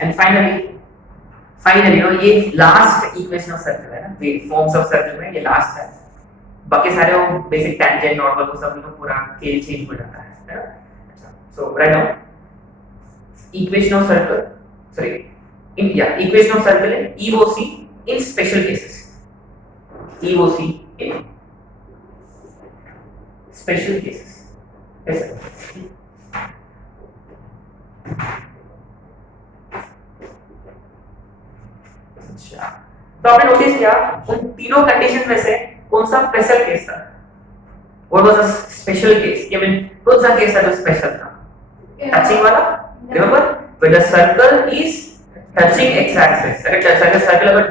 And finally ये last equation of circle है ना, फॉर्म्स ऑफ सर्कल में ये लास्ट है, बाकी सारे वो बेसिक टेंजेंट नॉर्मल वो सब में पूरा खेल चेंज हो जाता है ना। So right now equation of circle, sorry, equation of circle in EOC in special cases. EOC in special cases. Yes sir. अच्छा, तो आपने नोटिस किया उन तीनों कंडीशन में से कौन सा स्पेशल केस था? What was a special case? I mean, कौन सा केस था जो स्पेशल था? Touching वाला? Remember, when the circle is touching x-axis, circle अगर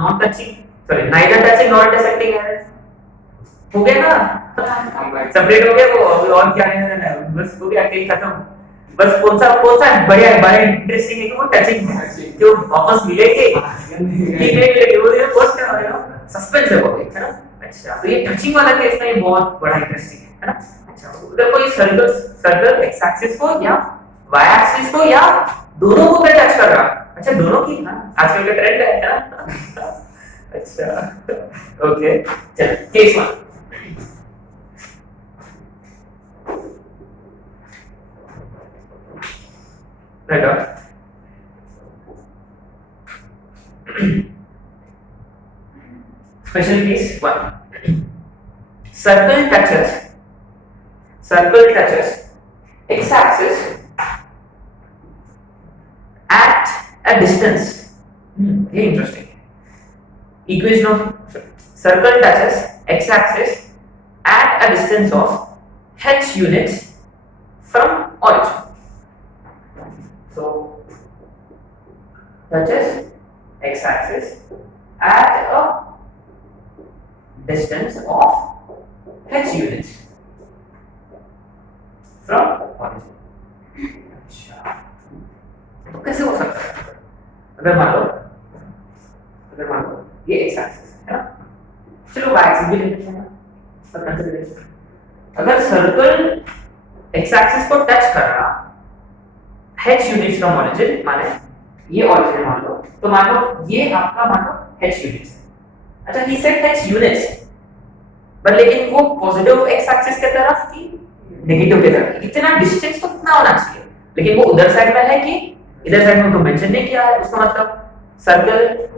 not touching, sorry, neither touching nor intersecting है, हो गया ना? सेपरेट हो गया वो, अभी और क्या है, बस हो गया, खेल खत्म। बस कौन सा बढ़िया बड़ा इंटरेस्टिंग है कि वो टचिंग है, कि वो वापस मिलेंगे कि नहीं मिलेंगे, वो ये बहुत सस्पेंस है वो, है ना? अच्छा, तो ये टचिंग वाला केस ना ये बहुत बड़ा इंटरेस्टिंग है ना? अच्छा, अगर कोई सर्कल एक्स एक्सिस को या वाई एक्सिस को या दोनों को टच कर रहा, अच्छा दोनों की ना, आजकल का ट्रेंड है ना? अच्छा ओके, चलो case 1। Right, special case 1, circle touches x axis at a distance. Very interesting. Equation of circle touches x axis at a distance of h units from origin. So touches x axis at a distance of h units from origin. अच्छा, तो कैसे हो सकता है? अगर मान लो ये x axis है ना, चलो y एक्सिस भी ले लेते हैं ना, पर कंसीडरेशन अगर सर्कल x एक्सिस को टच कर रहा h यूनिट्स फ्रॉम ऑरिजिन, माने ये ऑरिजिन मान लो, तो मान लो ये आपका मान लो h यूनिट्स है। अच्छा, ही सेड h यूनिट्स, पर लेकिन वो पॉजिटिव x एक्सिस की तरफ की नेगेटिव की तरफ, इतना डिस्टेंस तो कितना होना चाहिए, लेकिन वो उधर साइड में है कि इधर साइड में तो मेंशन नहीं किया है। उसका मतलब सर्कल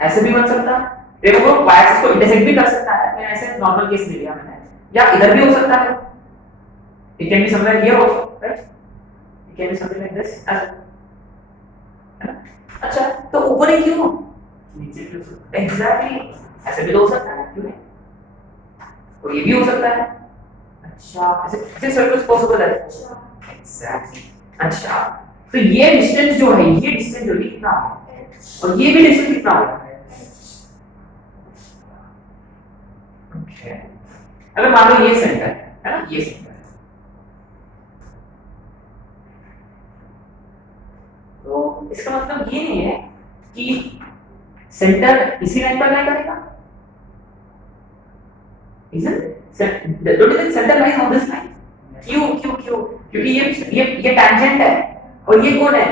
ऐसे भी बन सकता है, देखो वो y एक्सिस को इंटरसेक्ट भी कर सकता है, मैं ऐसे नॉर्मल केस ले लिया मैंने, या इधर भी हो सकता है, it can be somewhere here also, right, it can be something like this, अच्छा तो ऊपर ही क्यों, नीचे भी हो सकता है, एग्जैक्टली ऐसे भी हो सकता है, क्यों नहीं, और ये भी हो सकता है। अच्छा, ऐसे सर्कल्स पॉसिबल है, एग्जैक्टली। अच्छा, तो ये डिस्टेंस जो है, ये डिस्टेंस जो कितना है, और ये भी डिस्टेंस कितना होगा, ओके। अगर मान लो ये सेंटर है ना, ये सेंटर है, तो इसका मतलब ये नहीं है कि सेंटर इसी लाइन पर लाई करेगा, don't you think center lies on this line? क्यों क्योंकि ये टैंजेंट है और ये कौन है,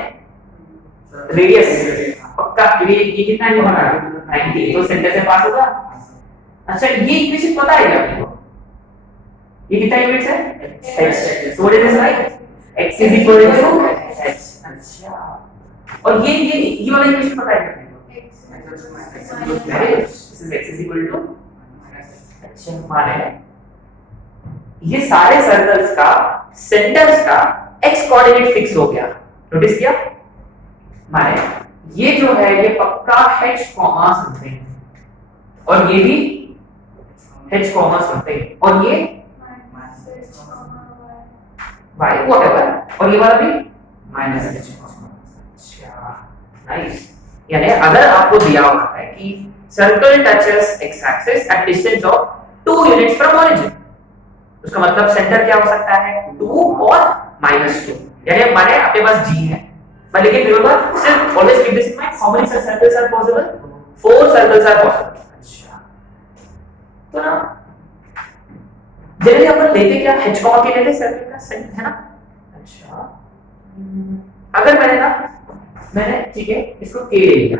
रेडियस, पक्का, क्योंकि ये कितना है हमारा 90, तो सेंटर से पास होगा। अच्छा, ये इक्वेशन पता है क्या आपको, ये कितना यूनिट्स है, h, so what is this like, x is equal to h। अच्छा, और ये वाला इक्वेशन पता है क्या आपको, this is x is equal to, अच्छा माने ये सारे सर्कल्स का सेंटर्स का x कोऑर्डिनेट फिक्स हो गया, नोटिस किया, माने ये जो है ये पक्का h कॉमा समथिंग, और ये भी h कॉमा समथिंग, और ये y व्हाटएवर, और ये वाला भी माइनस h कॉमा। अच्छा, नाइस। यानी अगर आपको दिया हुआ है कि circle touches x axis at distance of 2 units from origin, उसका मतलब सेंटर क्या हो सकता है, 2 और -2, यानी माने आपके पास g है, but लेकिन रिमेंबर सिर्फ always keep this in mind, how many circles are possible, 4 circles are possible. अच्छा, तो ना जनरली अपन लेते क्या h कॉमा के लेते सर्कल का सेंटर है ना, अच्छा अगर मैंने ठीक है इसको के ले लिया,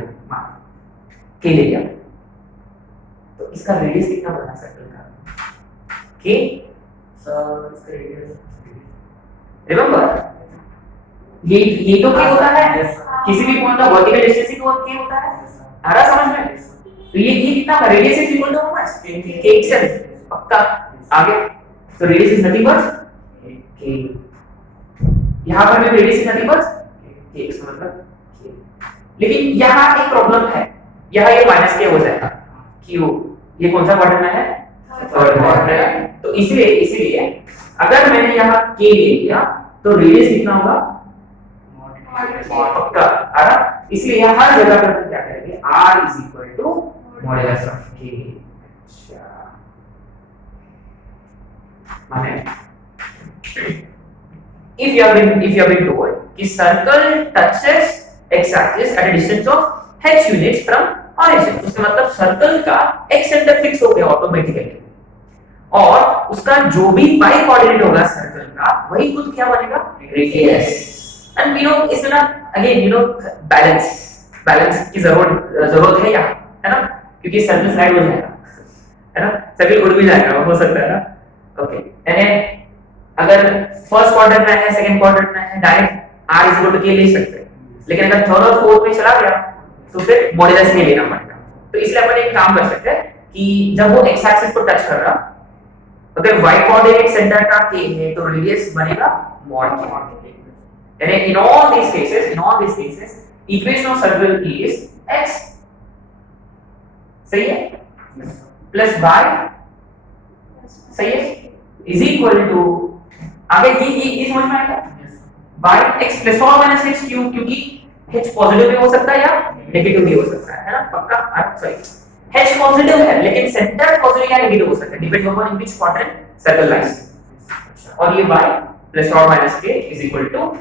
के ले लिया, तो इसका रेडियस कितना बना सर्कल का? के सर इसका रेडियस रिमेंबर ये तो क्या होता है किसी भी पॉइंट का वर्टिकल डिस्टेंस को क्या होता है, आ रहा समझ में? तो ये कितना radius is equal to how much? के एक्सेल पक्का आगे। तो रेडियस इज नथिंग बट के, यहां पर भी रेडियस इज नथिंग बट के एक्स मतलब के। लेकिन यहां एक प्रॉब्लम है, यहां ये माइनस के हो जाएगा क्यों? ये कौन सा क्वाड्रेंट में है? थर्ड क्वाड्रेंट में। तो इसीलिए अगर मैंने यहां के ले लिया तो रेडियस कितना होगा? पक्का आ रहा। इसलिए यहाँ हर जगह पर क्या करेंगे? R is equal to modulus of K। अच्छा माने if you have been told कि circle touches x axis at a distance of h units from origin, उसका मतलब सर्कल का x सेंटर फिक्स हो गया ऑटोमेटिकली, और उसका जो भी y कोऑर्डिनेट होगा सर्कल का वही खुद क्या बनेगा? रेडियस। And we know इसमें ना again you know बैलेंस की जरूरत है यहाँ, है ना? क्योंकि सर्कल स्लाइड हो जाएगा, है ना? सर्कल उड़ भी जाएगा, हो सकता है ना? ओके यानी अगर फर्स्ट क्वाड्रेंट में है, सेकंड क्वाड्रेंट में है, direct r is equal to k ले सकते हैं। लेकिन अगर थर्ड और फोर्थ में चला गया तो फिर मॉडुलस के लेना पड़ेगा। तो इसलिए अपन एक काम कर सकते हैं कि जब वो x एक्सिस को टच कर रहा, अगर y कोऑर्डिनेट सेंटर का k है तो रेडियस बनेगा मॉड k। यानी in all these cases equation of circle is x सही है प्लस y सही है इज इक्वल टू, आगे ये समझ में आएगा? y x प्लस और माइनस x क्यों? क्योंकि h पॉजिटिव भी हो सकता है या नेगेटिव भी हो सकता है ना? पक्का सॉरी h पॉजिटिव है लेकिन सेंटर पॉजिटिव या नेगेटिव हो सकता है, depends upon in which quadrant circle lies. और ये y प्लस और minus k is equal to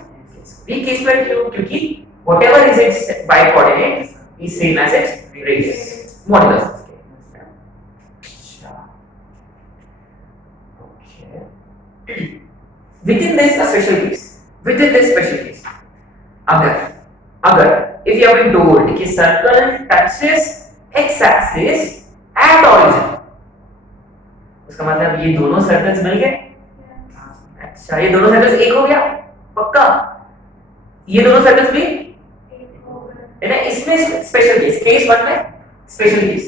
ये k स्क्वायर क्यों? क्योंकि whatever is its y coordinate is same as its radius modulus of k। अच्छा okay within this special case अगर if you have been told कि circle touches x axis at origin, उसका मतलब ये दोनों circles मिल गए। अच्छा ये दोनों सर्कल्स एक हो गया पक्का, ये दोनों सर्कल्स भी है ना? इसमें स्पेशल केस 1 में स्पेशल केस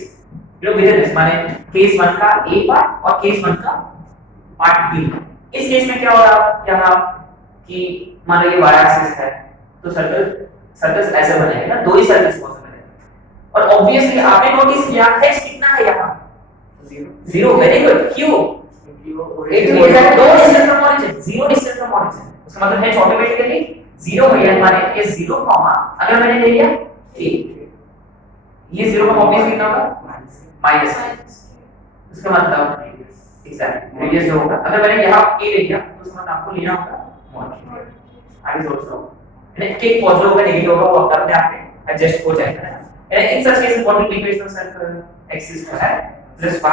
जो विद दिस माने केस 1 का a पार्ट और केस 1 का पार्ट b। इस केस में क्या हो रहा यहाँ कि मान लो ये y एक्सिस है तो सर्कल्स ऐसे बनेंगे ना, दो ही सर्कल्स पॉसिबल है। और ऑब्वियसली आपने नोटिस किया h कितना है यहाँ? 0। Very good. क्यों? एक तो ये दो distance from origin, 0 distance from origin, उसका मतलब h ऑटोमेटिकली 0 है। यानी माने ये 0 कॉमा अगर मैंने ले लिया a, ये 0 का ऑब्वियसली कितना होगा? माइनस। उसका मतलब एग्जैक्ट रेडियस जो होगा, अगर मैंने यहाँ a ले लिया तो उसका मतलब आपको लेना होगा मॉड। आगे सोच लो यानी k पॉजिटिव होगा नेगेटिव होगा वो अपने आप में एडजस्ट हो जाएगा ना। यानी in such case important equation of circle x is plus y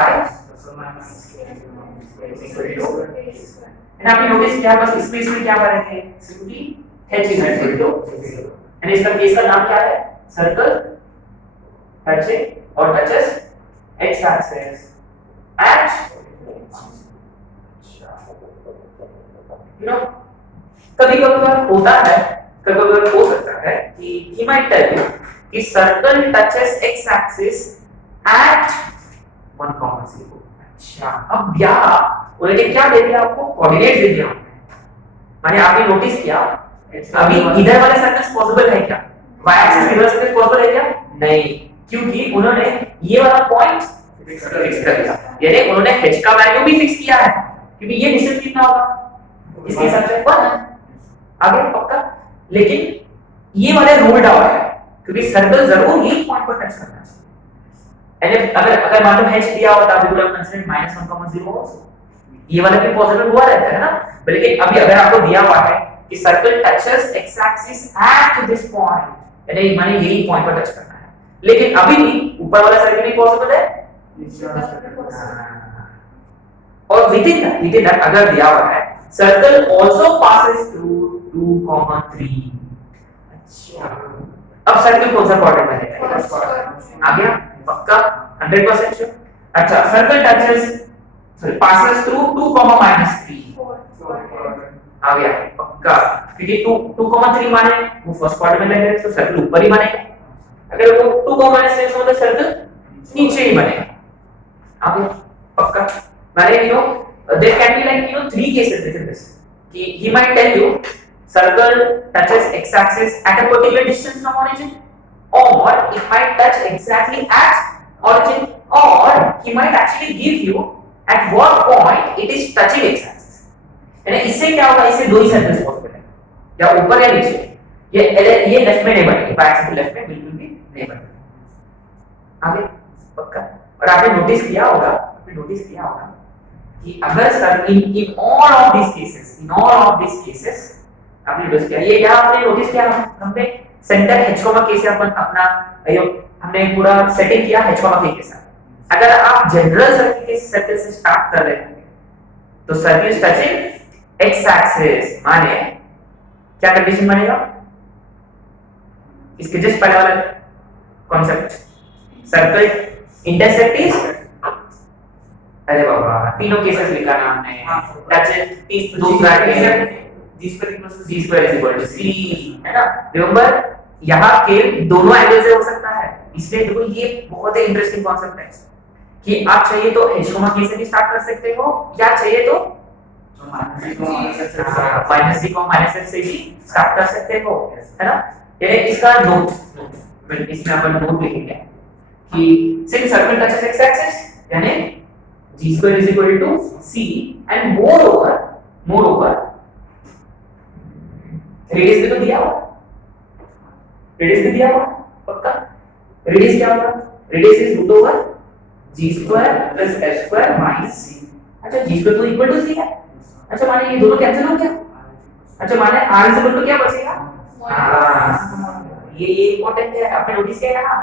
आपने नोटिस किया बस इसमें क्या करेंगे? Simply h is equal to 0। यानी इसका केस का नाम क्या है? Circle touches x axis at you know कभी-कभी होता है, कभी-कभी हो सकता है कि he might tell you कि circle touches x axis at 1,0। अच्छा अब यहाँ उन्होंने क्या दे दिया आपको? कोऑर्डिनेट दे दिया। माने आपने नोटिस किया अभी इधर वाले सर्कल्स पॉसिबल है क्या? y एक्सिस इधर सर्कल पॉसिबल है क्या? नहीं, क्योंकि उन्होंने ये वाला पॉइंट फिक्स कर दिया। यानी उन्होंने h का वैल्यू भी फिक्स किया है क्योंकि ये डिस्टेंस कितना होगा इसके हिसाब से 1 आगे पक्का। लेकिन ये वाले रूल डाउन है क्योंकि सर्कल जरूर यही पॉइंट पर टच करना चाहिए। यानी अगर मान लो h दिया होता तो बिल्कुल कंसीडर -1,0 आल्सो, ये वाला भी पॉसिबल हुआ रहता है ना। लेकिन अभी अगर आपको दिया हुआ है कि circle touches x axis at this point, यानी माने यही पॉइंट पर टच करना है, लेकिन अभी भी ऊपर वाला सर्कल भी पॉसिबल है और विद इन दैट अगर दिया हुआ है सर्कल आल्सो पासेस थ्रू 2,3। अच्छा अब सर्कल कौन सा क्वाड्रेंट बनेगा? आ गया पक्का 100% श्योर। अच्छा सर्कल टचेस passes through 2, -3 आ गया पक्का, क्योंकि 2,3 माने वो फर्स्ट क्वाड्रेंट में लगेगा तो सर्कल ऊपर ही बनेगा, अगर वो 2,6 तो मतलब सर्कल नीचे ही बनेगा। आ गया पक्का। माने there can be like 3 cases within this. He might tell you circle touches x-axis at a particular distance from origin, or it might touch exactly at origin, or he might actually give you at what point it is touching x-axis। यानी इससे क्या होगा, इससे दो ही circles possible है, या ऊपर या नीचे। ये लेफ्ट में नहीं बनेगी, बाय एक्सिस लेफ्ट में बिल्कुल भी नहीं बनेगी। आगे पक्का। और आपने नोटिस किया होगा कि अगर sir in all of this cases आपने नोटिस किया, ये क्या आपने नोटिस किया, हमने सेंटर h, k से अपन अपना हमने पूरा सेटिंग किया h, k के साथ। अगर आप जनरल सर्कल से स्टार्ट कर रहे हैं तो circle is touching x axis, माने क्या कंडीशन बनेगा, इसके जस्ट पहले वाला कॉन्सेप्ट, सर्कल इंटरसेक्ट इज, अरे बाबा तीनों केसेस लिखा ना हमने, टच दूसरा case g square is equal to c, है ना। रिमेंबर यहाँ के दोनों एंगल से हो सकता है, इसलिए देखो ये बहुत ही इंटरेस्टिंग कॉन्सेप्ट है कि आप चाहिए तो h, k से भी स्टार्ट कर सकते हो, या चाहिए तो माइनस g, -f से भी स्टार्ट कर सकते हो, है ना। ये इसका नोट इसमें अपन नोट लिखेंगे कि since circle touches x axis यानी g square is equal to c, and moreover radius भी तो दिया हुआ, पक्का। रेडियस क्या होगा, radius is √g square plus f square minus c। अच्छा g square तो इक्वल टू c है, अच्छा माने ये दोनों कैंसिल हो गया, अच्छा माने r इज इक्वल टू क्या बचेगा, ये इंपॉर्टेंट है, आपने नोटिस किया यहाँ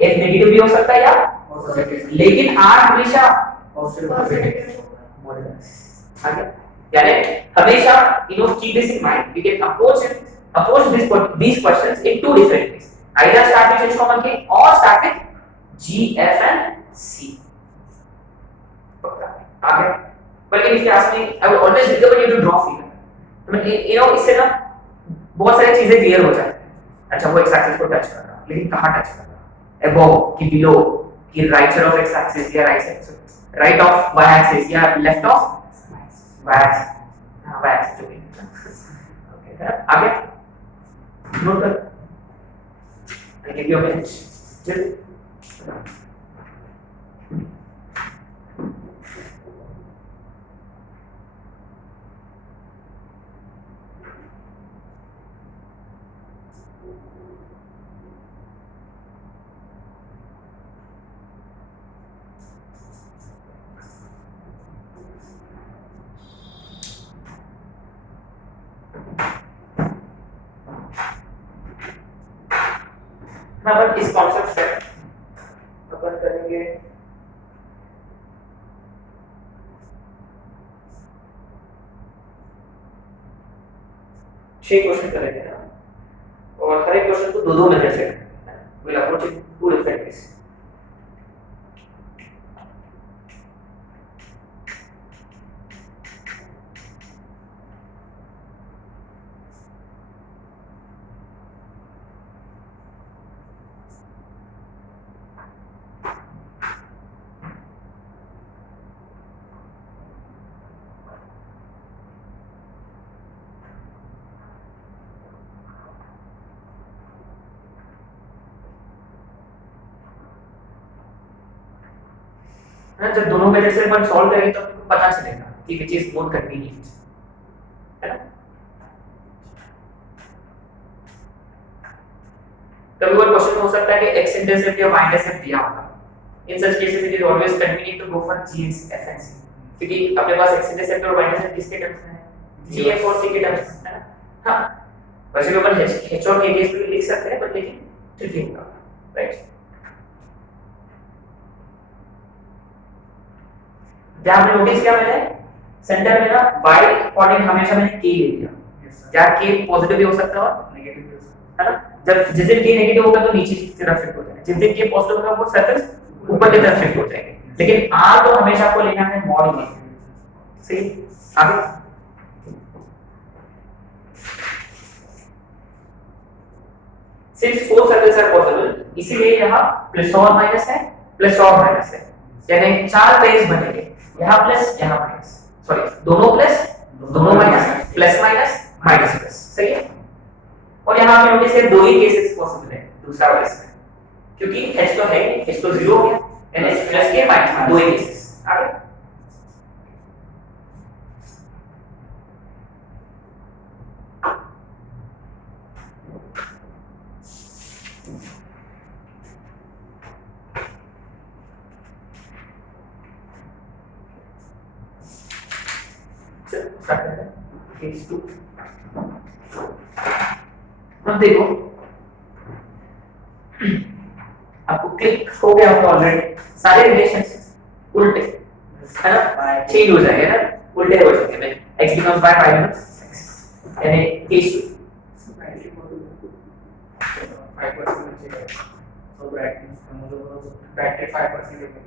f नेगेटिव भी हो सकता है या पॉजिटिव, लेकिन r हमेशा पॉजिटिव मॉडुलस। आगे यानी हमेशा keep this in mind, we can approach these questions in two different ways, either start with h, k or start with g, f and c। आगे बल्कि इस क्लास में I will always recommend you to draw figure, तो इससे ना बहुत सारी चीजें क्लियर हो जाती हैं। अच्छा वो x एक्सिस को टच कर रहा है, लेकिन कहाँ टच कर रहा है, above कि below कि right side of x axis या राइट ऑफ y एक्सिस या लेफ्ट ऑफ wax, wax जो भी ओके। आगे नोट कर, I give you a minute. अपन इस कॉन्सेप्ट से अपन करेंगे छह क्वेश्चन करेंगे ना, और हर एक क्वेश्चन को दो मेथड से will approach it two different ways. ना जब दोनों मेथड से अपन सॉल्व करेंगे तो आपको पता चलेगा कि विच इज मोर कन्वीनियंट, है ना। कभी कोई क्वेश्चन हो सकता है कि x इंटरसेप्ट या y इंटरसेप्ट दिया होगा, in such cases it is always convenient to go for g f and c, क्योंकि अपने पास x इंटरसेप्ट और y इंटरसेप्ट किसके टर्म्स में है, g f और c के टर्म्स में, है ना। हां वैसे भी अपन h और k केस में लिख सकते हैं, बट लेकिन ट्रिकी होगा, राइट। ध्यान में नोटिस किया मैंने सेंटर में ना y कोऑर्डिनेट हमेशा मैंने k ले लिया, क्या के पॉजिटिव भी हो सकता है और नेगेटिव भी हो सकता है ना। जब जिस दिन के नेगेटिव होगा तो नीचे की तरफ शिफ्ट हो जाएगा, जिस दिन के पॉजिटिव होगा वो सर्कल ऊपर की तरफ शिफ्ट हो जाएंगे। लेकिन आर तो हमेशा आपको लेना है मॉड में। सही। आगे सिंस 4 सर्कल्स आर पॉसिबल, इसीलिए यहाँ प्लस और माइनस है, प्लस और माइनस है, यानी 4 पेयर्स बनेंगे, यहाँ प्लस यहाँ माइनस, सॉरी दोनों प्लस दोनों minus, plus minus minus plus. सही है। और यहाँ पे नोटिस है दो ही केसेस पॉसिबल है दूसरा वाले में, क्योंकि h तो है, h तो 0 हो गया, यानी प्लस के माइनस दो ही केसेस। आगे स्टार्ट करते हैं केस 2। अब देखो आपको क्लिक हो गया होगा ऑलरेडी, सारे रिलेशंस उल्टे है ना, चेंज हो जाएंगे ना, उल्टे हो जाएंगे। x becomes y, y becomes x, यानी केस 2 5% so बैटरी 5%